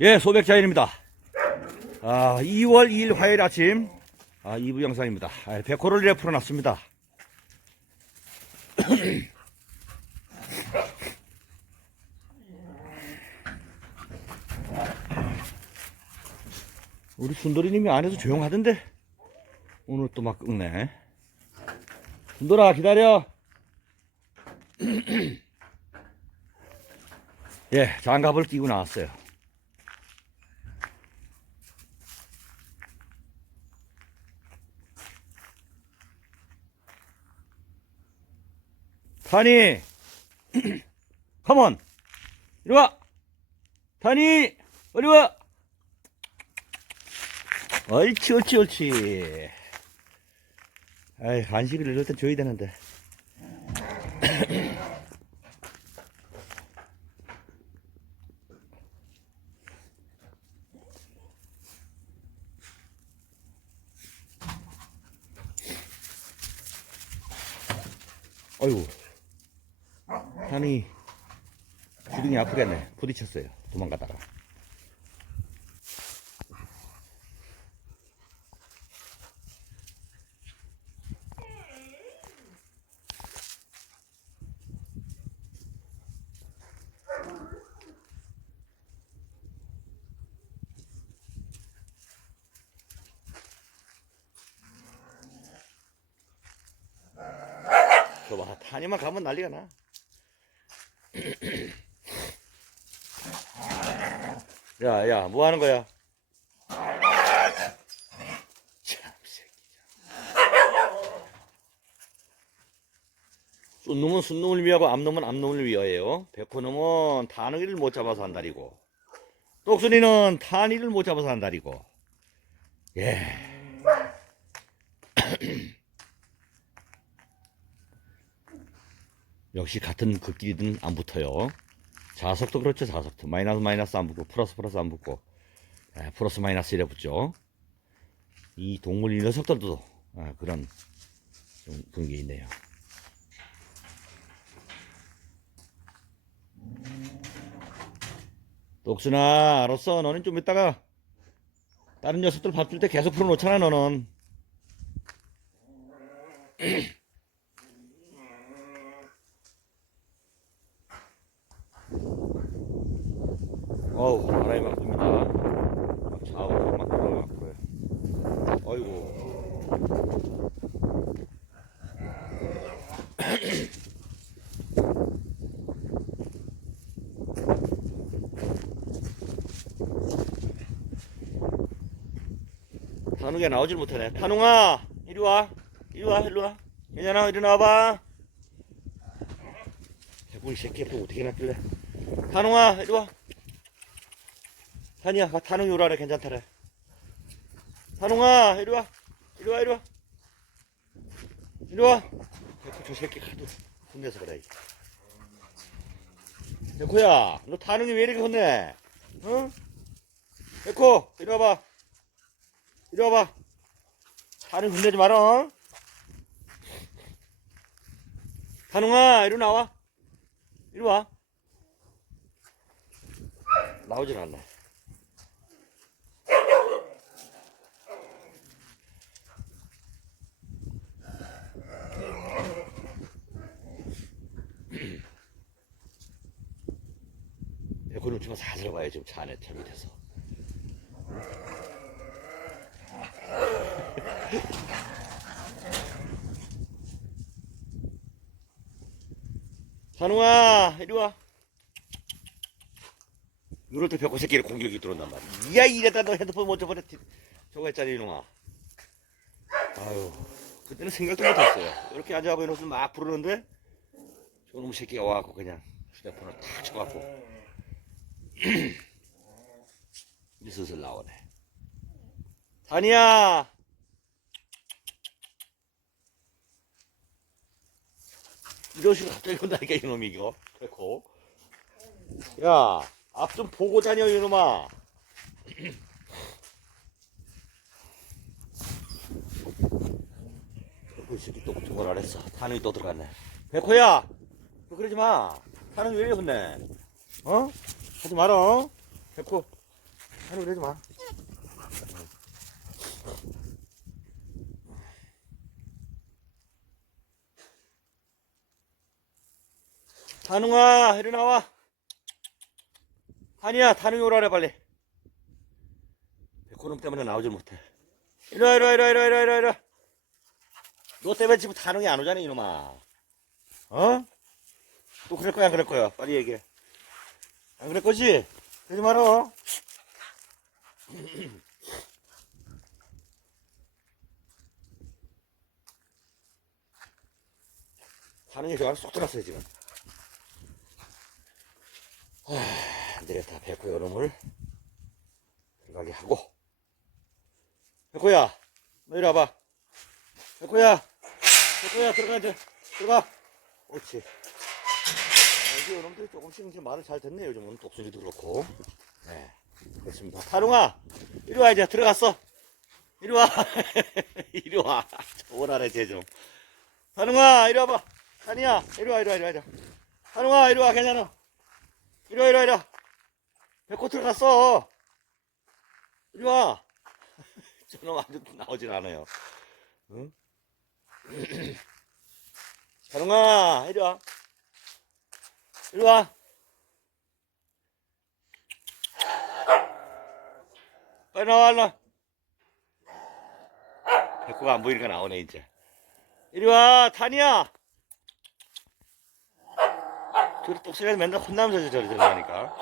예, 소백자연입니다. 아, 2월 2일 화요일 아침, 아, 2부 영상입니다. 아, 백호를 이래 풀어놨습니다. 우리 순돌이님이 안에서 조용하던데? 오늘 또 막 끄네. 순돌아, 기다려! 예, 장갑을 끼고 나왔어요. 타니, 컴온, 이리 와. 타니, 어리 와. 옳지, 옳지, 옳지. 아이, 간식을 땐 줘야 되는데. 어이구. 타니, 주둥이 아프겠네. 부딪혔어요. 도망가다가. 저봐 타니만 가면 난리가 나. 야, 야, 뭐 하는 거야? 참, 새끼. 쏜놈은 순놈을 위하고 암놈은 암놈을 위하여요. 백호놈은 타느기를 못 잡아서 한다리고, 똑순이는 타니를 못 잡아서 한다리고. 예. 역시 같은 극끼리든 안 붙어요. 자석도 그렇죠, 자석도. 마이너스 마이너스 안 붙고, 플러스 플러스 안 붙고, 에, 플러스 마이너스 이래 붙죠. 이 동물 이 녀석들도 아, 그런 좀 그런 게 있네요. 똑순아, 알았어. 너는 좀 이따가 다른 녀석들 밥 줄 때 계속 풀어놓잖아, 너는. 어우, 바람이 막 붑니다. 막 좌우로 막막 불어요. 어이구. 타누가 나오질 못하네. 타누아, 이리 와. 이리 와, 이리 와. 괜찮아, 이리 나와봐. 이 새끼 또 어떻게 놨길래. 타누아, 이리 와. 가 타농이 오라래 괜찮다래. 타농아, 이리 와. 이리 와, 이리 와. 이리 와. 저, 저 새끼 하도 혼내서 그래. 에코야, 너 타농이 왜 이렇게 혼내? 어? 에코, 이리 와봐. 이리 와봐. 타농 혼내지 마라. 어? 타농아, 이리 나와. 이리 와. 나오질 않네. 좀 사슬어 봐요. 지금 차 안에 차 밑에서. 산우아 이리 와. 이럴 때 벽고 새끼를 공격이 들어온단 말이야. 이야 이랬다 너 핸드폰 못 잡아냈지. 저거 했잖아 이놈아. 아유 그때는 생각도 못했어요. 이렇게 앉아가고 이놈을 막 부르는데 저놈 새끼가 와갖고 그냥 휴대폰을 탁 쳐갖고 이제 슬슬 나오네. 다니야! 이런 식으로 갑자기 온다니까, 이놈이, 이거. 그렇고. 야, 앞 좀 보고 다녀, 이놈아. 이 새끼 또 저걸 안 했어. 타능이 또 들어갔네. 백호야! 너 그러지 마. 타능이 왜 이래 혼내? 어? 하지 마라. 백호. 아니 그러지 마. 단웅아 이리 나와. 아니야 단웅이 오라래 빨리. 백호놈 때문에 나오질 못해. 이리 와 이리 와 이리 와 이리 와 이리 와 이리 와. 너 때문에 지금 단웅이 안 오잖아 이놈아. 어? 또 그럴 거야 안 그럴 거야 빨리 얘기해. 안 그럴 거지? 그러지 말어. 게 저랑 쏙 들었어요 지금. 하, 안 되겠다. 백호 여름을 들어가게 하고. 백호야 너 이리 와봐. 백호야 백호야 들어가 이제 들어가. 옳지. 아, 이게 여러분들이 조금씩 이제 말을 잘 듣네 요즘은 독순이도 그렇고. 네 그렇습니다. 타롱아 이리 와 이제 들어갔어. 이리 와. 이리 와. 오라래 쟤 좀. 타롱아 이리 와봐. 아니야 이리 와 이리 와 이리 와 타롱아 이리 와 괜찮아. 이리 와 이리 와 이리 와. 배꼽 들어갔어. 이리 와. 저놈 아주 나오질 않아요. 응? 타롱아 이리 와 이리 와. 빨리 나와 일로 와. 배꼽가 안 보이니까 나오네 이제. 이리 와 타니야. 저리 똑소리가 맨날 혼나면서 저리 저리 하니까.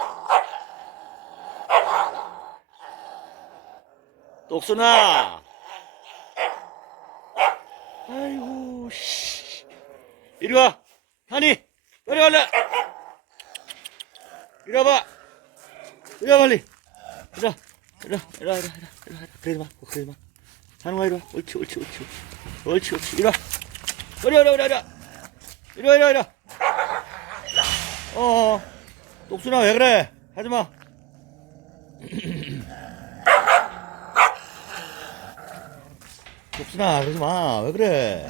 똑순아. 아이고 씨. 이리 와. 타니 빨리 올래 이리 와봐 이리 와 빨리 이리 와 이리 와 이리 와 이리 와 이리 와 그러지 마 그러지 마 한우아 이리 와 옳지 옳지 옳지 옳지 옳지 이리 와 이리 와 이리 와 이리 와 이리 와 이리 와 이리 와 어, 똑순아 왜 그래? 하지 마. 똑순아 그러지 마. 왜 그래?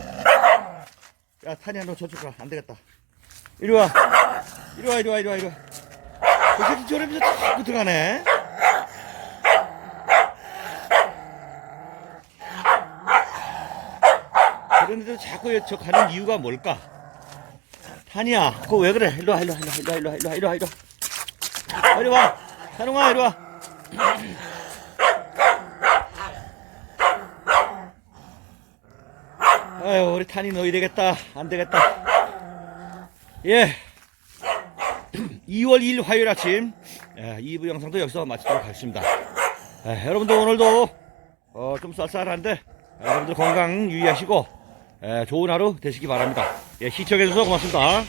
야 타니야 너 저쪽 가. 안 되겠다. 이리 와. 이리 와 이리 와 이리 와 이리 와. 그 새끼 저러면서 자꾸 들어가네. 그런데도 자꾸 저 가는 이유가 뭘까? 타니야, 그거 왜 그래? 일로 와, 일로 와, 일로 와, 일로 와, 일로 와, 일로 와, 일로 와. 이리 와. 타롱아, 이리 와. 아유, 우리 탄이 너희 되겠다. 안 되겠다. 예. 2월 2일 화요일 아침 예, 2부 영상도 여기서 마치도록 하겠습니다. 예, 여러분들 오늘도 어, 좀 쌀쌀한데 예, 여러분들 건강 유의하시고 예, 좋은 하루 되시기 바랍니다. 예, 시청해주셔서 고맙습니다.